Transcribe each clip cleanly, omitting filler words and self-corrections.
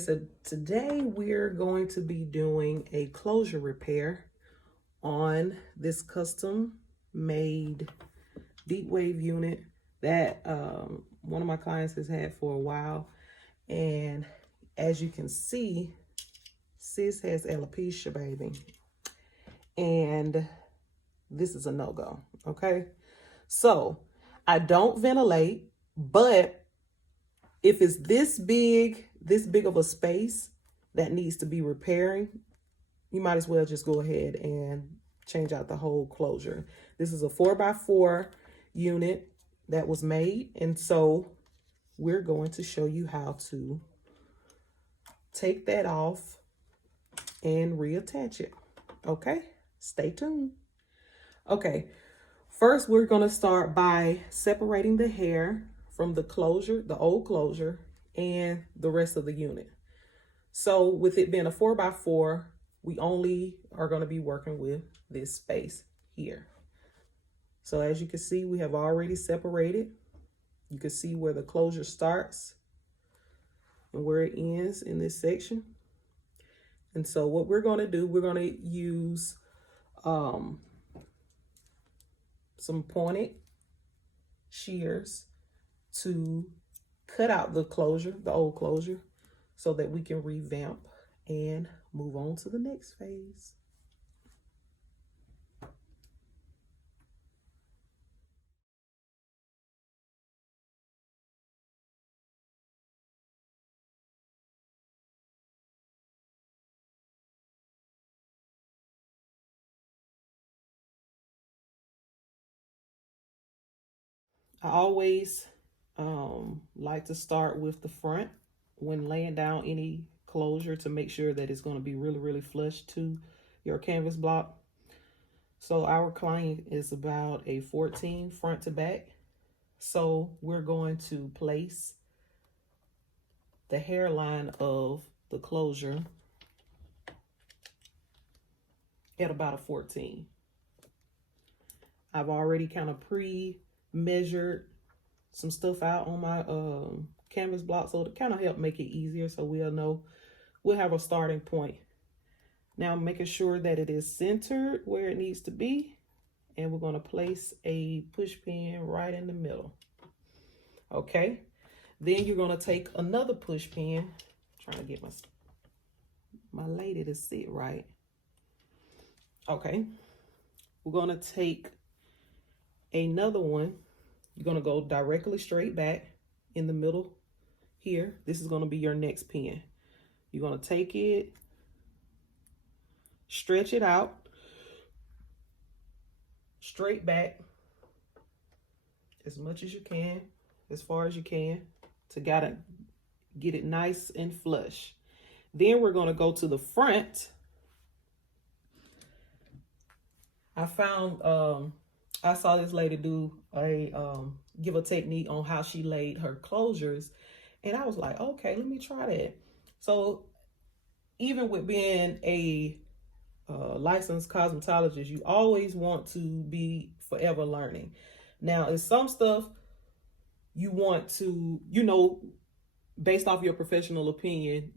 So today we're going to be doing a closure repair on this custom made deep wave unit that one of my clients has had for a while. And as you can see, sis has alopecia, baby. And this is a no-go, okay? So I don't ventilate, but if it's this big of a space that needs to be repairing, you might as well just go ahead and change out the whole closure. This is a 4x4 unit that was made, and so we're going to show you how to take that off and reattach it. Okay, stay tuned. Okay, first we're going to start by separating the hair from the closure, the old closure, and the rest of the unit. So with it being a 4x4, we only are going to be working with this space here. So as you can see, we have already separated. You can see where the closure starts and where it ends in this section. And so what we're going to do, we're going to use some pointed shears to cut out the closure, the old closure, so that we can revamp and move on to the next phase. I always like to start with the front when laying down any closure to make sure that it's going to be really flush to your canvas block. So our client is about a 14 front to back. So we're going to place the hairline of the closure at about a 14. I've already kind of pre-measured some stuff out on my canvas block, so to kind of help make it easier, so we'll know, we'll have a starting point. Now making sure that it is centered where it needs to be, and we're going to place a push pin right in the middle. Okay, then you're going to take another push pin, trying to get my lady to sit right. Okay, we're going to take another one. You're going to go directly straight back in the middle here. This is going to be your next pin. You're going to take it, stretch it out, straight back as much as you can, as far as you can, to get it nice and flush. Then we're going to go to the front. I found I saw this lady do give a technique on how she laid her closures, and I was like, okay, let me try that. So even with being a licensed cosmetologist, you always want to be forever learning. Now, in some stuff you want to, based off your professional opinion,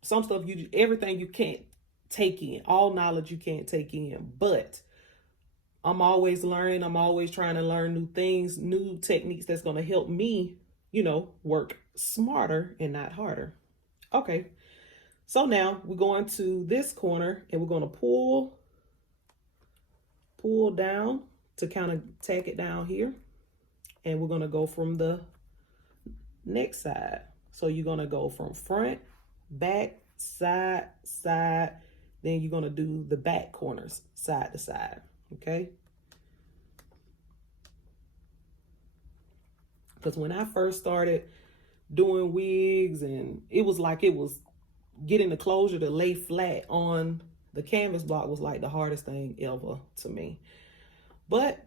some stuff everything you can't take in, all knowledge you can't take in, but I'm always learning. I'm always trying to learn new things, new techniques that's going to help me, work smarter and not harder. Okay. So now we're going to this corner and we're going to pull down to kind of tack it down here. And we're going to go from the next side. So you're going to go from front, back, side, side. Then you're going to do the back corners, side to side. Okay, because when I first started doing wigs, and it was getting the closure to lay flat on the canvas block was like the hardest thing ever to me. But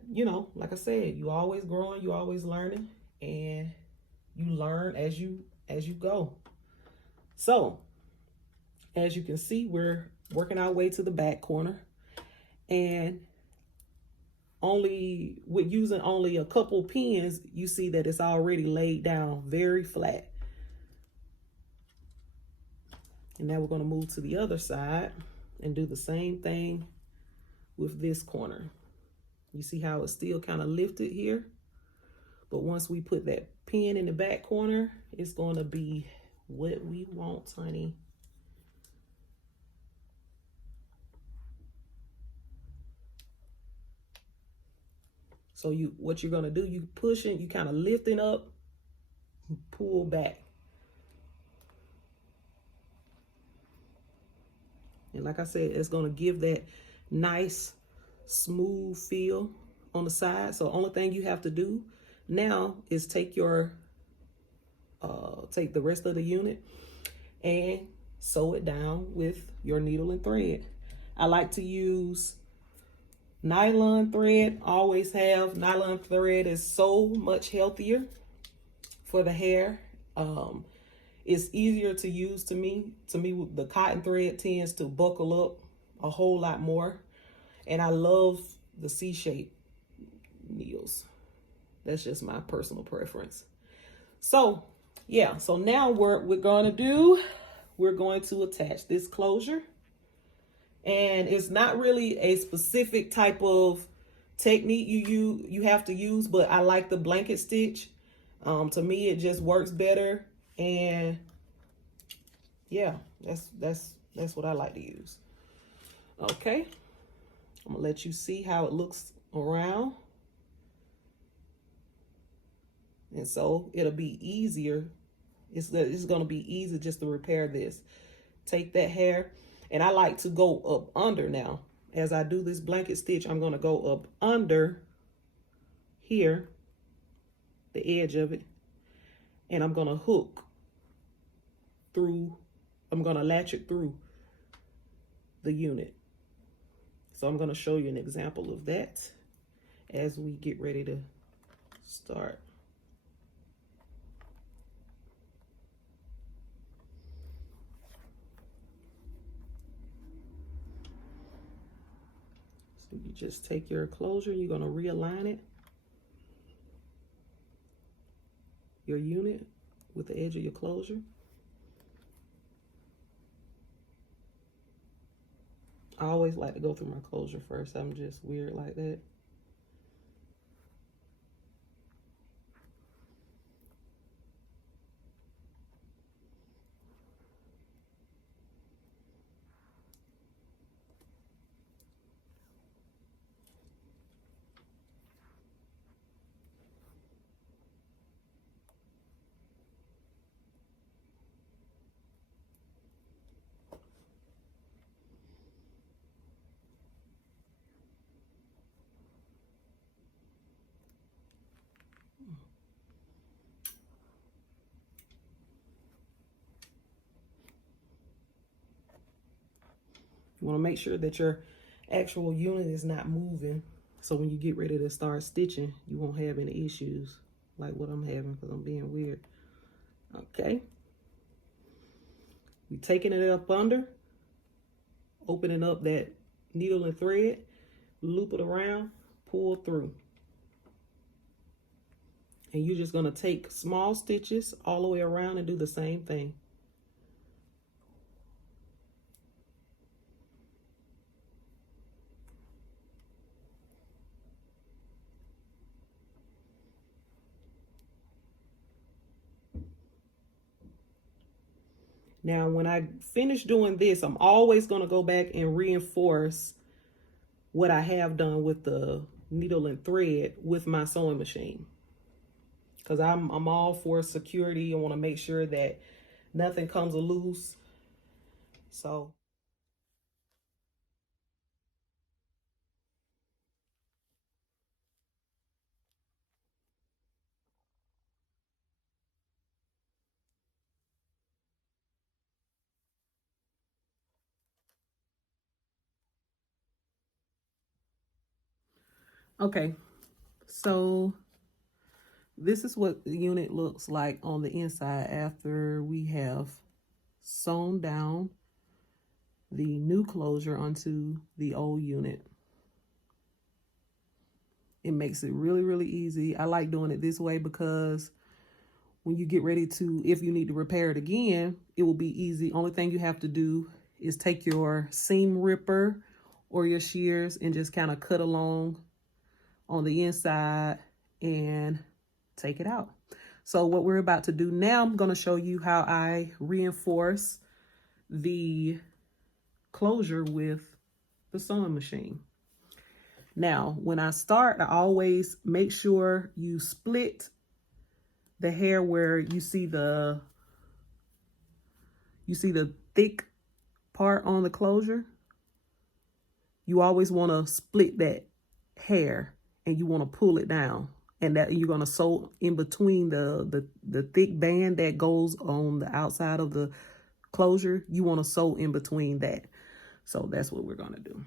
like I said, you always growing, you always learning, and you learn as you go. So as you can see, we're working our way to the back corner, and using only a couple pins, you see that it's already laid down very flat. And now we're going to move to the other side and do the same thing with this corner. You see how it's still kind of lifted here? But once we put that pin in the back corner, it's going to be what we want, honey. So what you're going to do, you pushing, you kind of lifting up, pull back. And like I said, it's going to give that nice, smooth feel on the side. So the only thing you have to do now is take the rest of the unit and sew it down with your needle and thread. I like to use nylon thread. Always have. Nylon thread is so much healthier for the hair. It's easier to use to me. The cotton thread tends to buckle up a whole lot more. And I love the C-shape needles. That's just my personal preference. So, yeah. So now we're going to attach this closure. And it's not really a specific type of technique you have to use, but I like the blanket stitch. To me, it just works better. And yeah, that's what I like to use. Okay, I'm gonna let you see how it looks around. And so it'll be easier. It's gonna be easy just to repair this. Take that hair, and I like to go up under now. As I do this blanket stitch, I'm gonna go up under here, the edge of it, and I'm gonna hook through, I'm gonna latch it through the unit. So I'm gonna show you an example of that as we get ready to start. So you just take your closure, you're gonna realign it, your unit with the edge of your closure. I always like to go through my closure first. I'm just weird like that. You want to make sure that your actual unit is not moving. So when you get ready to start stitching, you won't have any issues like what I'm having because I'm being weird. Okay. You're taking it up under, opening up that needle and thread, loop it around, pull through. And you're just going to take small stitches all the way around and do the same thing. Now, when I finish doing this, I'm always going to go back and reinforce what I have done with the needle and thread with my sewing machine. Because I'm all for security. I want to make sure that nothing comes loose. So. Okay, so this is what the unit looks like on the inside after we have sewn down the new closure onto the old unit. It makes it really, really easy. I like doing it this way because when you get ready to, if you need to repair it again, it will be easy. Only thing you have to do is take your seam ripper or your shears and just kind of cut along on the inside and take it out. So what we're about to do now, I'm going to show you how I reinforce the closure with the sewing machine. Now, when I start, I always make sure you split the hair where you see the thick part on the closure. You always want to split that hair and you want to pull it down, and that you're going to sew in between the thick band that goes on the outside of the closure. You want to sew in between that. So that's what we're going to do.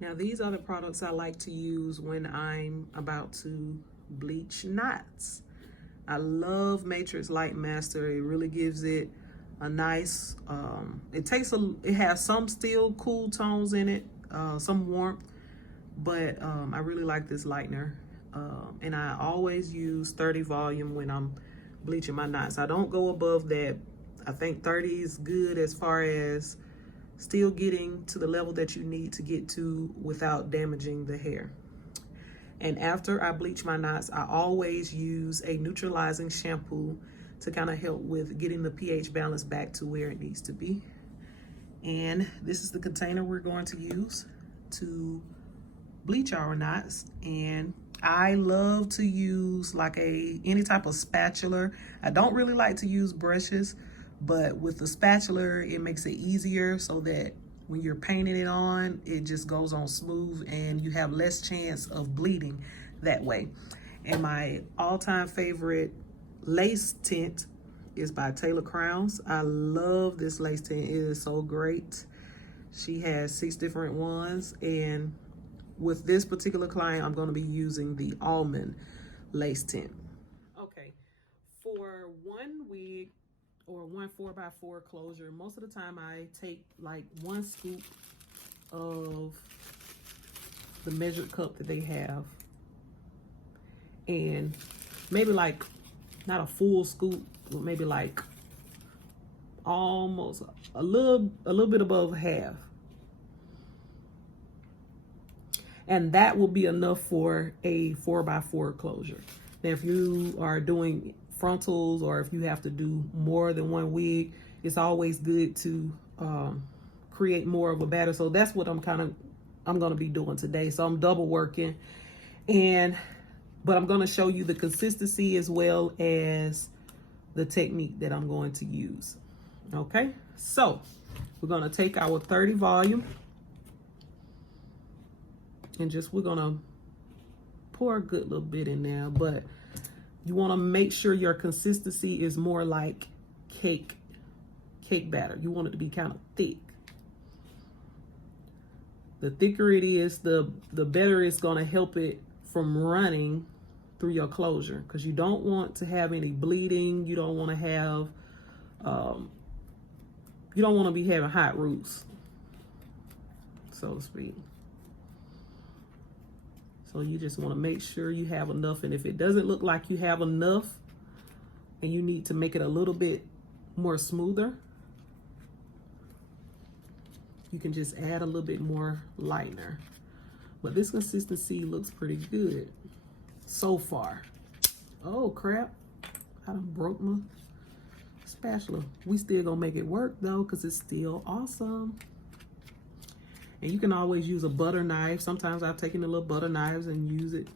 Now, these are the products I like to use when I'm about to bleach knots. I love Matrix Light Master. It really gives it a nice, it has some still cool tones in it, some warmth, but I really like this lightener. And I always use 30 volume when I'm bleaching my knots. I don't go above that. I think 30 is good as far as still getting to the level that you need to get to without damaging the hair. And after I bleach my knots, I always use a neutralizing shampoo to kind of help with getting the pH balance back to where it needs to be. And this is the container we're going to use to bleach our knots. And I love to use like any type of spatula. I don't really like to use brushes, but with the spatula, it makes it easier so that when you're painting it on, it just goes on smooth and you have less chance of bleeding that way. And my all-time favorite lace tint is by Taylor Crowns. I love this lace tint. It is so great. She has 6 different ones, and with this particular client, I'm going to be using the almond lace tint. Okay, for one wig or one 4x4 closure, most of the time I take like 1 scoop of the measured cup that they have, and maybe like not a full scoop, but maybe like almost a little bit above half. And that will be enough for a 4x4 closure. Now, if you are doing frontals or if you have to do more than 1 wig, it's always good to create more of a batter. So that's what I'm going to be doing today. So I'm double working, but I'm going to show you the consistency as well as the technique that I'm going to use. Okay, so we're going to take our 30 volume and we're going to pour a good little bit in there, but you want to make sure your consistency is more like cake batter. You want it to be kind of thick. The thicker it is, the better it's going to help it from running through your closure, because you don't want to have any bleeding. You don't want to have you don't want to be having hot roots, so to speak. So you just want to make sure you have enough, and if it doesn't look like you have enough and you need to make it a little bit more smoother, you can just add a little bit more lightener. But this consistency looks pretty good so far. Oh crap, I done broke my spatula. We still gonna make it work though, because it's still awesome. And you can always use a butter knife. Sometimes I've taken the little butter knives and use it.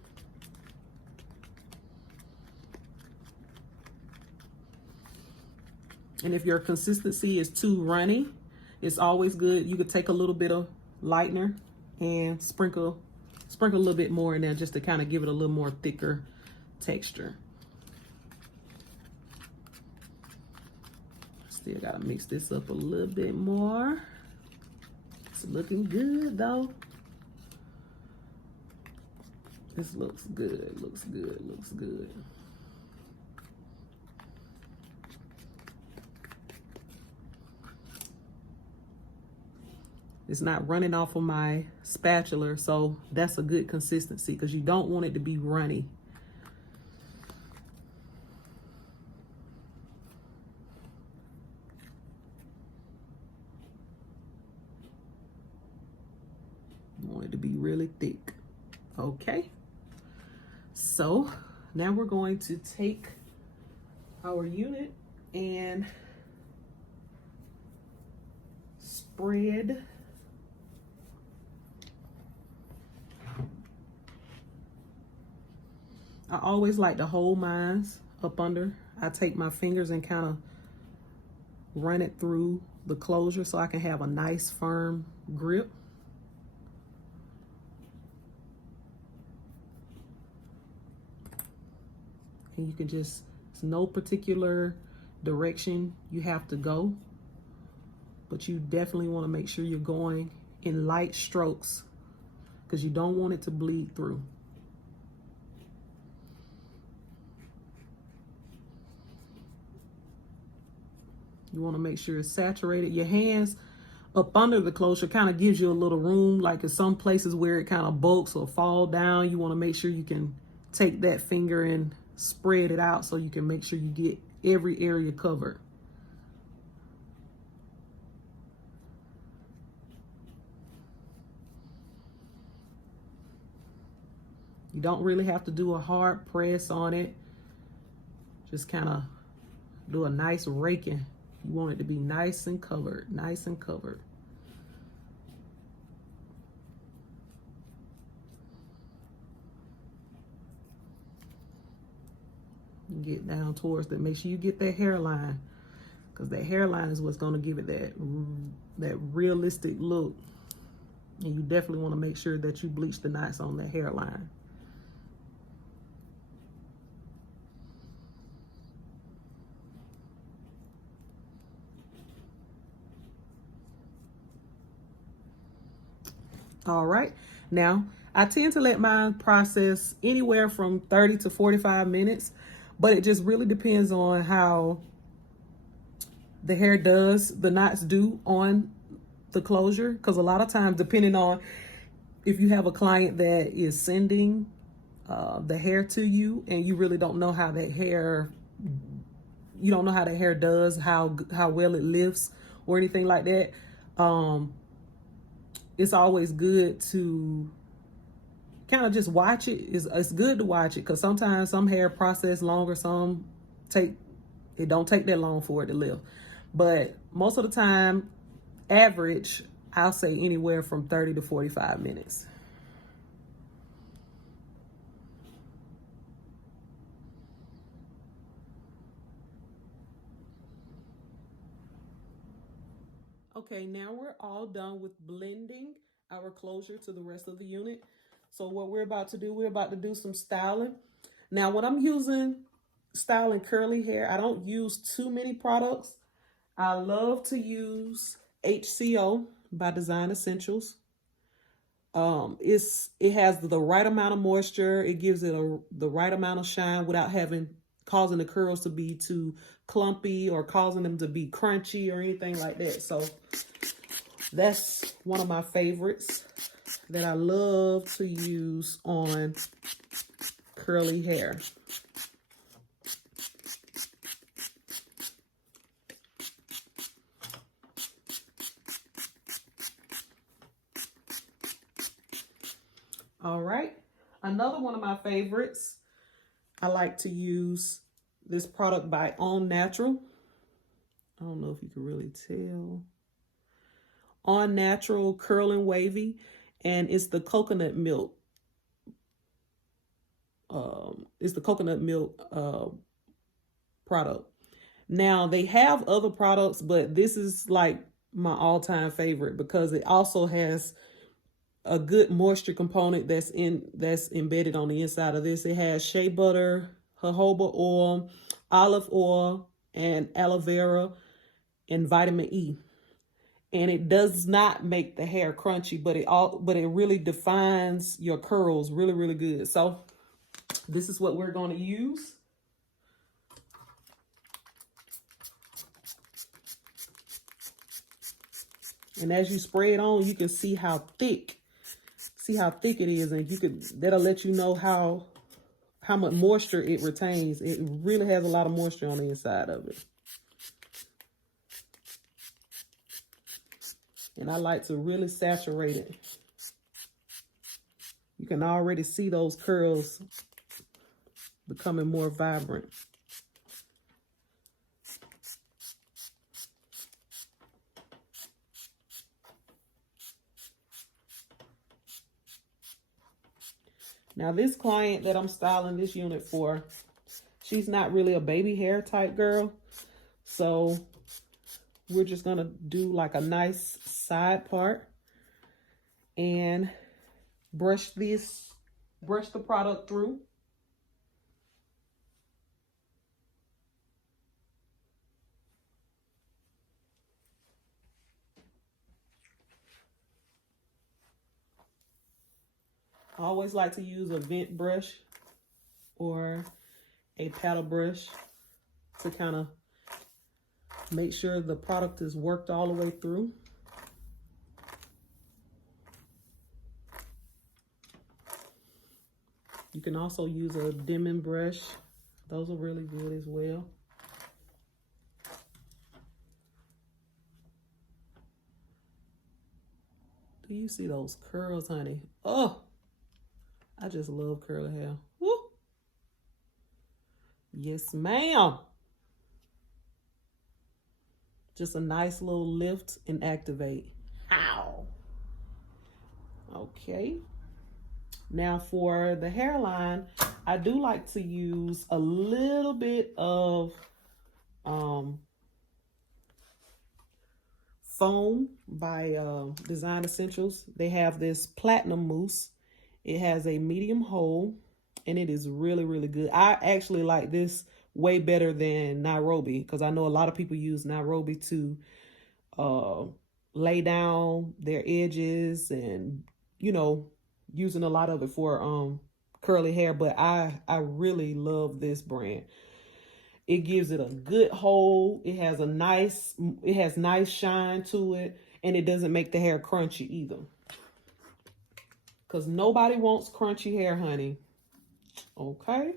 And if your consistency is too runny, it's always good. You could take a little bit of lightener and sprinkle a little bit more in there just to kind of give it a little more thicker texture. Still gotta mix this up a little bit more. It's looking good though. This looks good, looks good, looks good. It's not running off of my spatula, so that's a good consistency because you don't want it to be runny. You want it to be really thick. Okay. So now we're going to take our unit and spread I always like to hold mine up under. I take my fingers and kind of run it through the closure so I can have a nice firm grip. And you can just, it's no particular direction you have to go, but you definitely want to make sure you're going in light strokes because you don't want it to bleed through. You want to make sure it's saturated. Your hands up under the closure kind of gives you a little room, like in some places where it kind of bulks or fall down. You want to make sure you can take that finger and spread it out so you can make sure you get every area covered. You don't really have to do a hard press on it. Just kind of do a nice raking. You want it to be nice and covered, nice and covered. You get down towards that. Make sure you get that hairline, because that hairline is what's going to give it that realistic look. And you definitely want to make sure that you bleach the knots on that hairline. All right, now I tend to let mine process anywhere from 30 to 45 minutes, but it just really depends on how the hair does, the knots do on the closure. Because a lot of times, depending on if you have a client that is sending the hair to you and you really don't know how that hair, you don't know how that hair does, how well it lifts or anything like that. It's always good to kind of just watch it. It's good to watch it because sometimes some hair process longer, some it don't take that long for it to lift. But most of the time, average, I'll say anywhere from 30 to 45 minutes. Okay, now we're all done with blending our closure to the rest of the unit. So what we're about to do some styling. Now, when I'm using styling curly hair, I don't use too many products. I love to use HCO by Design Essentials. It has the right amount of moisture. It gives it the right amount of shine without causing the curls to be too clumpy or causing them to be crunchy or anything like that. So that's one of my favorites that I love to use on curly hair. All right, another one of my favorites, I like to use this product by On Natural. I don't know if you can really tell. On Natural Curl and Wavy, and it's the coconut milk. It's the coconut milk product. Now, they have other products, but this is like my all-time favorite because it also has a good moisture component that's embedded on the inside of this. It has shea butter, jojoba oil, olive oil, and aloe vera, and vitamin E. And it does not make the hair crunchy, but it really defines your curls really, really good. So this is what we're going to use. And as you spray it on, you can see how thick it is, and that'll let you know how much moisture it retains. It really has a lot of moisture on the inside of it. And I like to really saturate it. You can already see those curls becoming more vibrant. Now, this client that I'm styling this unit for, she's not really a baby hair type girl. So we're just going to do like a nice side part and brush the product through. I always like to use a vent brush or a paddle brush to kind of make sure the product is worked all the way through. You can also use a dimming brush. Those are really good as well. Do you see those curls, honey? Oh, I just love curly hair. Woo! Yes, ma'am. Just a nice little lift and activate. Ow. Okay. Now for the hairline, I do like to use a little bit of foam by Design Essentials. They have this platinum mousse. It has a medium hold and it is really, really good. I actually like this way better than Nairobi because I know a lot of people use Nairobi to lay down their edges and, you know, using a lot of it for curly hair, but I really love this brand. It gives it a good hold. It has nice shine to it, and it doesn't make the hair crunchy either. Because nobody wants crunchy hair, honey. Okay.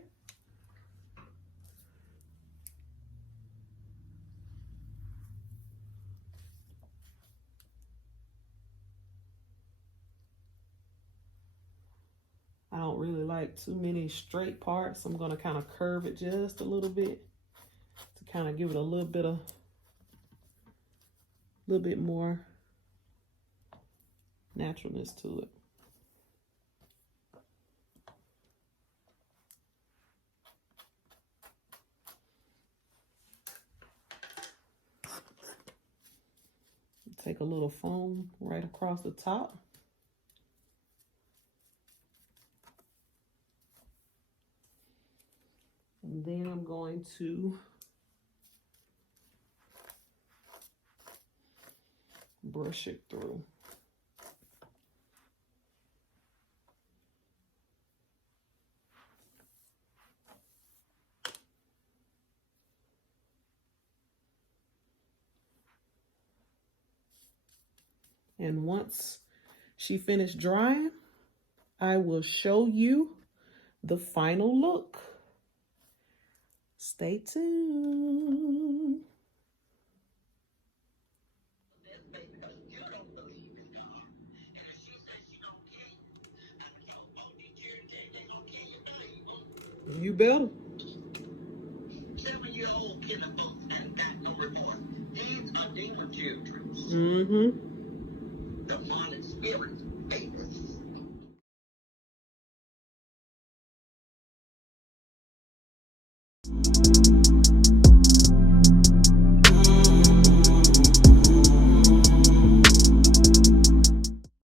I don't really like too many straight parts. I'm going to kind of curve it just a little bit to kind of give it a little bit more naturalness to it. Take a little foam right across the top. And then I'm going to brush it through. And once she finished drying, I will show you the final look. Stay tuned. You better. 7-year-old in the boat and back no report. He's a demon children. Mm-hmm. Demonic spirits